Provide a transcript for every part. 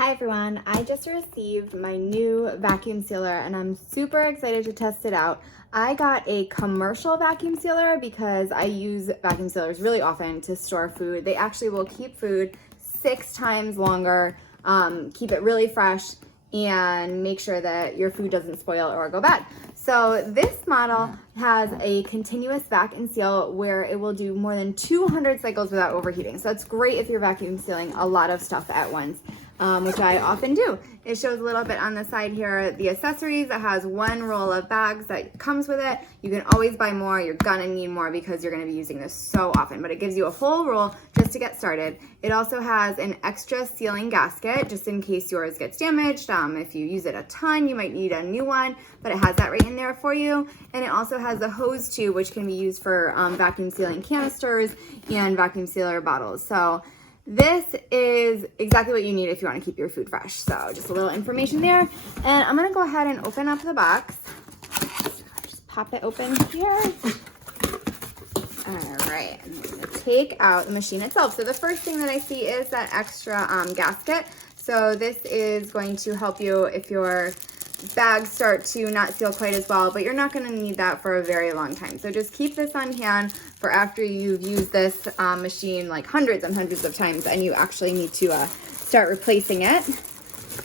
Hi everyone, I just received my new vacuum sealer and I'm super excited to test it out. I got a commercial vacuum sealer because I use vacuum sealers really often to store food. They actually will keep food 6 times longer, keep it really fresh, and make sure that your food doesn't spoil or go bad. So this model has a continuous vac and seal where it will do more than 200 cycles without overheating. So it's great if you're vacuum sealing a lot of stuff at once. Which I often do. It shows a little bit on the side here, the accessories. It has 1 roll of bags that comes with it. You can always buy more. You're gonna need more because you're gonna be using this so often, but it gives you a whole roll just to get started. It also has an extra sealing gasket just in case yours gets damaged. If you use it a ton, you might need a new one, but it has that right in there for you. And it also has the hose tube, which can be used for vacuum sealing canisters and vacuum sealer bottles. So this is exactly what you need if you want to keep your food fresh. So just a little information there. And I'm going to go ahead and open up the box. Just pop it open here. All right, I'm going to take out the machine itself. So the first thing that I see is that extra gasket. So this is going to help you if your bags start to not seal quite as well, but you're not going to need that for a very long time. So just keep this on hand for after you've used this machine like hundreds and hundreds of times and you actually need to start replacing it.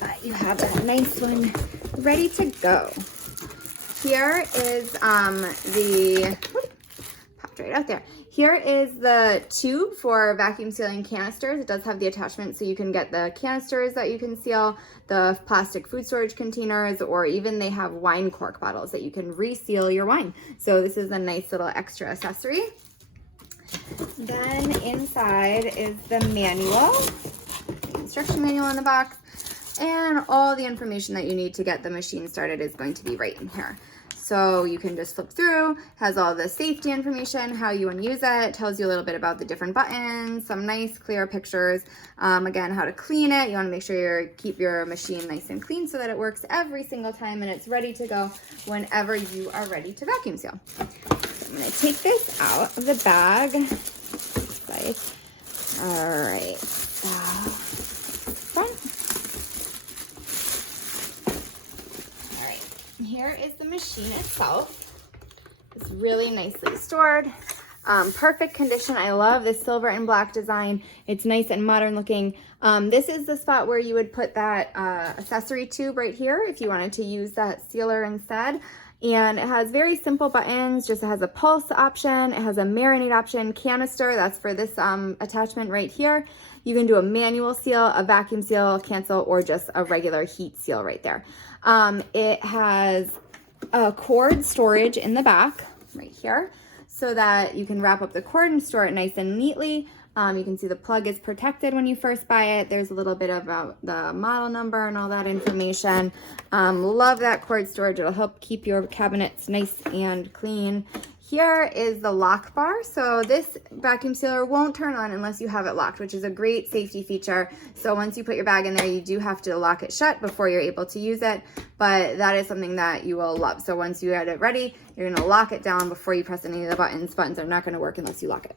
But you have a nice one ready to go. Here is popped right out there. Here is the tube for vacuum sealing canisters. It does have the attachment so you can get the canisters that you can seal, the plastic food storage containers, or even they have wine cork bottles that you can reseal your wine. So this is a nice little extra accessory. Then inside is the manual, the instruction manual in the box, and all the information that you need to get the machine started is going to be right in here. So you can just flip through, has all the safety information, how you want to use it, tells you a little bit about the different buttons, some nice clear pictures. Again, how to clean it. You want to make sure you keep your machine nice and clean so that it works every single time and it's ready to go whenever you are ready to vacuum seal. So I'm going to take this out of the bag. All right, so front. Here is the machine itself. It's really nicely stored. Perfect condition. I love this silver and black design. It's nice and modern looking. This is the spot where you would put that accessory tube right here if you wanted to use that sealer instead. And it has very simple buttons. Just it has a pulse option. It has a marinate option, canister. That's for this attachment right here. You can do a manual seal, a vacuum seal, cancel, or just a regular heat seal right there. It has a cord storage in the back right here so that you can wrap up the cord and store it nice and neatly. You can see the plug is protected when you first buy it. There's a little bit about the model number and all that information. Love that cord storage. It'll help keep your cabinets nice and clean. Here is the lock bar. So this vacuum sealer won't turn on unless you have it locked, which is a great safety feature. So once you put your bag in there, you do have to lock it shut before you're able to use it. But that is something that you will love. So once you get it ready, you're gonna lock it down before you press any of the buttons. Buttons are not gonna work unless you lock it.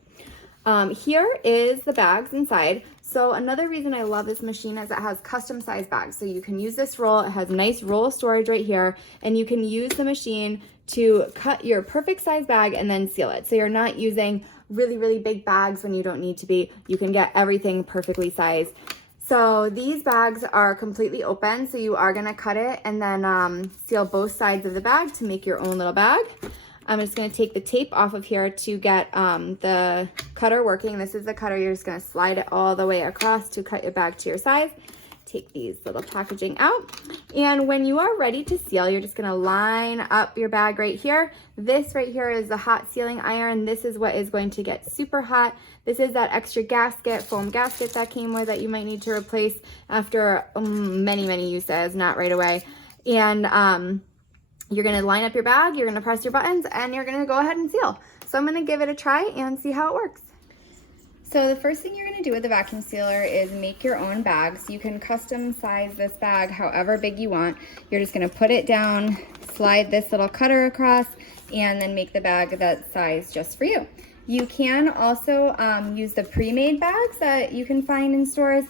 Here is the bags inside. So another reason I love this machine is it has custom size bags. So you can use this roll. It has a nice roll of storage right here, and you can use the machine to cut your perfect size bag and then seal it. So you're not using really, really big bags when you don't need to be. You can get everything perfectly sized. So these bags are completely open. So you are gonna cut it and then seal both sides of the bag to make your own little bag. I'm just going to take the tape off of here to get the cutter working. This is the cutter. You're just going to slide it all the way across to cut your bag to your size. Take these little packaging out. And when you are ready to seal, you're just going to line up your bag right here. This right here is the hot sealing iron. This is what is going to get super hot. This is that extra gasket, foam gasket that came with that you might need to replace after many, many uses, not right away. And you're gonna line up your bag, you're gonna press your buttons, and you're gonna go ahead and seal. So I'm gonna give it a try and see how it works. So the first thing you're gonna do with the vacuum sealer is make your own bag. So you can custom size this bag however big you want. You're just gonna put it down, slide this little cutter across, and then make the bag that size just for you. You can also use the pre-made bags that you can find in stores.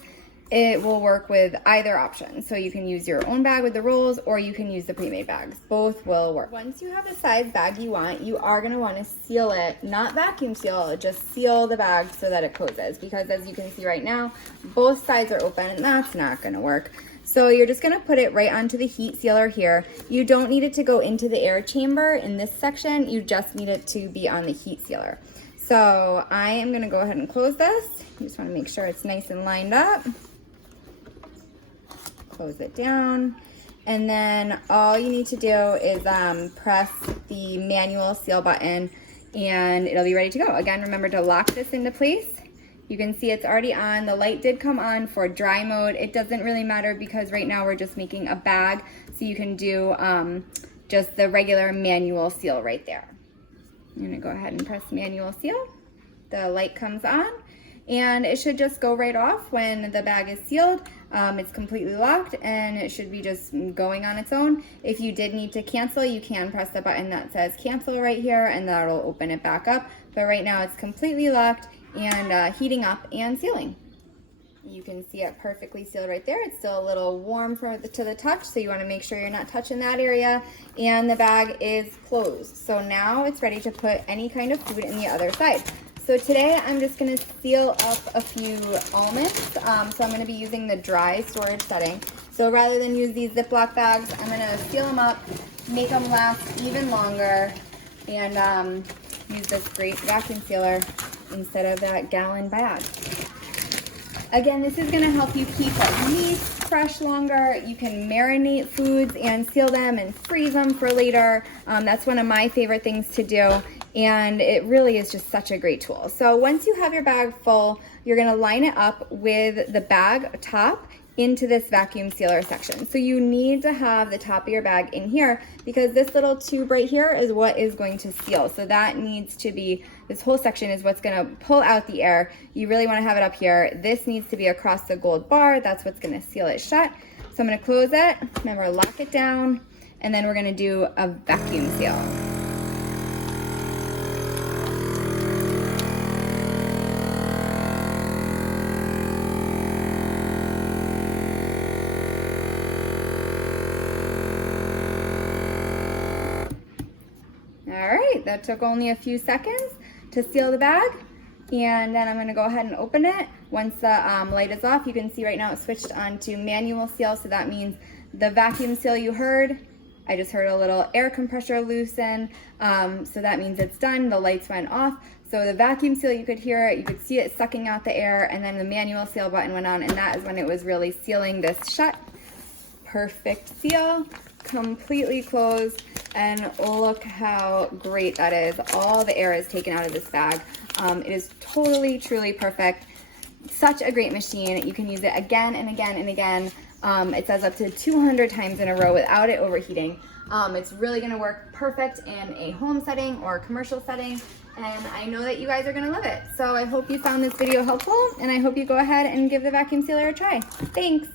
it will work with either option. So you can use your own bag with the rolls, or you can use the pre-made bags. Both will work. Once you have the size bag you want, you are gonna wanna seal it, not vacuum seal, just seal the bag so that it closes. Because as you can see right now, both sides are open and that's not gonna work. So you're just gonna put it right onto the heat sealer here. You don't need it to go into the air chamber in this section, you just need it to be on the heat sealer. So I am gonna go ahead and close this. You just wanna make sure it's nice and lined up. Close it down, and then all you need to do is press the manual seal button and it'll be ready to go. Again, remember to lock this into place. You can see it's already on. The light did come on for dry mode. It doesn't really matter because right now we're just making a bag, so you can do just the regular manual seal right there. I'm gonna go ahead and press manual seal. The light comes on and it should just go right off when the bag is sealed. It's completely locked and it should be just going on its own. If you did need to cancel, you can press the button that says cancel right here and that'll open it back up. But right now it's completely locked and heating up and sealing. You can see it perfectly sealed right there. It's still a little warm to the touch, so you want to make sure you're not touching that area, and the bag is closed. So now it's ready to put any kind of food in the other side. So today I'm just going to seal up a few almonds. So I'm going to be using the dry storage setting. So rather than use these Ziploc bags, I'm going to seal them up, make them last even longer, and use this great vacuum sealer instead of that gallon bag. Again, this is going to help you keep meats fresh longer. You can marinate foods and seal them and freeze them for later. That's one of my favorite things to do. And it really is just such a great tool. So once you have your bag full, you're gonna line it up with the bag top into this vacuum sealer section. So you need to have the top of your bag in here because this little tube right here is what is going to seal. So that needs to be, this whole section is what's gonna pull out the air. You really wanna have it up here. This needs to be across the gold bar. That's what's gonna seal it shut. So I'm gonna close it, remember lock it down, and then we're gonna do a vacuum seal. All right, that took only a few seconds to seal the bag, and then I'm gonna go ahead and open it. Once the light is off, you can see right now it's switched on to manual seal, so that means the vacuum seal you heard, I just heard a little air compressor loosen, so that means it's done, the lights went off. So the vacuum seal, you could hear it, you could see it sucking out the air, and then the manual seal button went on, and that is when it was really sealing this shut. Perfect seal, completely closed, and look how great that is. All the air is taken out of this bag. It is totally, truly perfect. Such a great machine. You can use it again and again and again. It says up to 200 times in a row without it overheating. It's really gonna work perfect in a home setting or a commercial setting, and I know that you guys are gonna love it. So I hope you found this video helpful, and I hope you go ahead and give the vacuum sealer a try. Thanks.